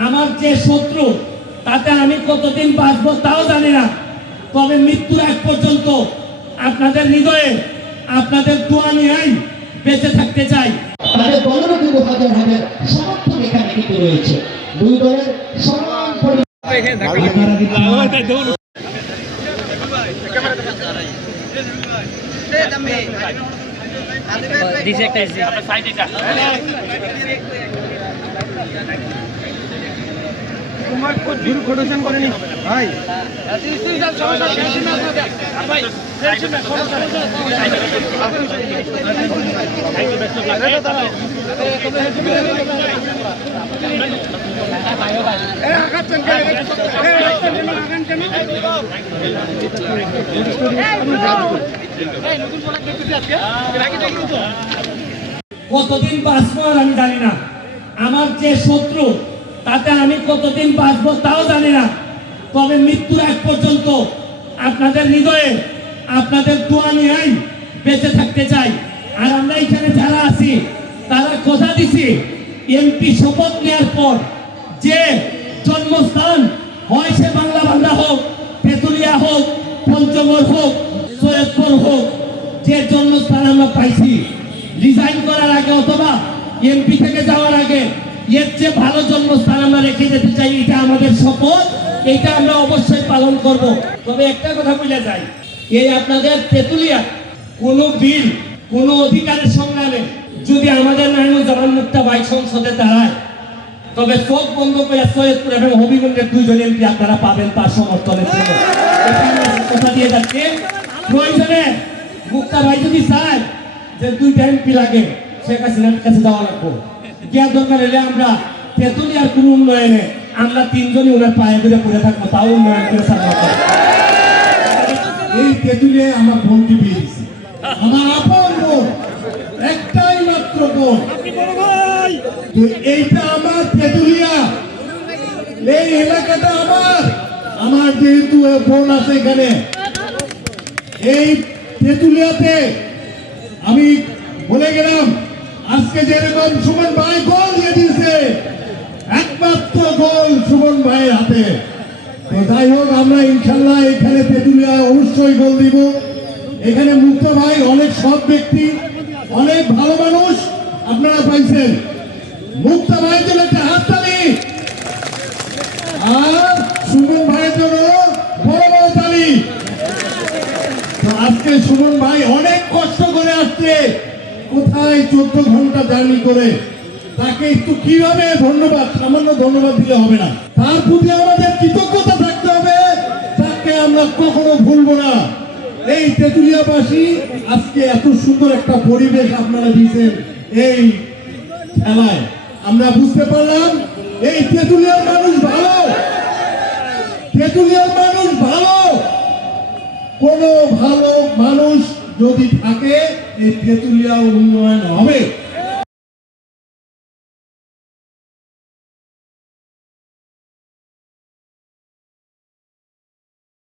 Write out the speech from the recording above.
আমার যে শত্রু তাতে আমি কতদিন বাঁচবো তাও জানি না। তবে মৃত্যুর এক পর্যন্ত আপনাদের হৃদয়ে আপনাদের দোয়া নিয়েই বেঁচে থাকতে চাই। তাদের দলেরও কিন্তু হাজার হাজার সমর্থক এখানে কিন্তু রয়েছে। দুই দলের সমান পরি- আপনারা দূর প্রদর্শন করেনি? ভাই। কতদিন বাঁচবো আমি জানি না। আমার যে শত্রু তাতে আমি কতদিন বাঁচবো তাও জানি না। তবে মৃত্যুর এক পর্যন্ত আপনাদের হৃদয়ে, আপনাদের দোয়া নিয়েই বেঁচে থাকতে চাই। আর আমরা এখানে যারা আছি, তারা কথা দিছি, এমপি শপথ নেওয়ার পর যে জন্মস্থান হয় সে বাংলা বাংলা হোক, তেতুলিয়া হোক, পঞ্চগড় হোক, সৈয়দপুর হোক, যে জন্মস্থান আমরা পাইছি রিজাইন করার আগে অথবা এমপি থেকে যাওয়ার আগে এর চেয়ে ভালো জন্মস্থান আমরা রেখে যেতে চাই, এটা আমাদের শপথ, এটা আমরা অবশ্যই পালন করব। তবে একটা কথা বলে যাই, এই আপনাদের তেতুলিয়া, কোনো বিল কোনো অধিকারের সংগ্রামে যদি আমাদের নাইনুল জামান মুক্তা বাইক সংসদে দাঁড়ায়, তবে চোখ বন্ধ করে সৈয়দপুর এবং হবিগঞ্জের দুইজন এমপি আপনারা পাবেন তার সমর্থনের জন্য। কথা দিয়ে যাচ্ছি, প্রয়োজনে মুক্তা ভাই যদি চায় যে দুইটা এমপি লাগে, শেখ হাসিনার কাছে যাওয়া লাগবো। গিয়া দরকার হলে আমরা তেতুলিয়ার কোন উন্নয়নে আমরা তিনজনই ওনার পায়ে ধরে পড়ে থাকব, তাও উন্নয়ন করে সামনে এই তেঁতুলিয়ে আমার বোনকে বিয়ে দিছি আমার আপন বোন, একটাই মাত্র বোন। এইটা আমার তেঁতুলিয়া। এই এলাকাটা আমার। আমার যেহেতু বোন আছে এখানে। এই তেঁতুলিয়াতে আমি বলে গেলাম আজকে যেরকম সুমন ভাই গোল দিয়ে দিয়েছে, একমাত্র গোল সুমন ভাইয়ের হাতে। যাই হোক, আমরা ইনশাল্লাহ এখানে তেঁতুলিয়া অবশ্যই গোল দিব। এখানে মুক্ত ভাই অনেক সৎ ব্যক্তি, অনেক ভালো মানুষ, আপনারা পাইছেন। মুক্তা ভাইয়ের জন্য একটা হাততালি। আর সুমন ভাইয়ের জন্য বড় বড় তালি। আজকে সুমন ভাই অনেক কষ্ট করে আসছে। কোথায় চোদ্দ ঘণ্টা জার্নি করে? তাকে একটু কীভাবে ধন্যবাদ, সামান্য ধন্যবাদ দিলে হবে না। তার প্রতি আমাদের কৃতজ্ঞতা থাকতে হবে, তাকে আমরা কখনো ভুলবো না। এই তেঁতুলিয়াবাসী, আজকে এত সুন্দর একটা পরিবেশ আপনারা দিয়েছেন এই খেলায়। আমরা বুঝতে পারলাম, এই তেঁতুলিয়ার মানুষ ভালো। তেঁতুলিয়ার মানুষ ভালো। কোনো ভালো যদি থাকে এই তেঁতুলিয়া উন্নয়ন হবে।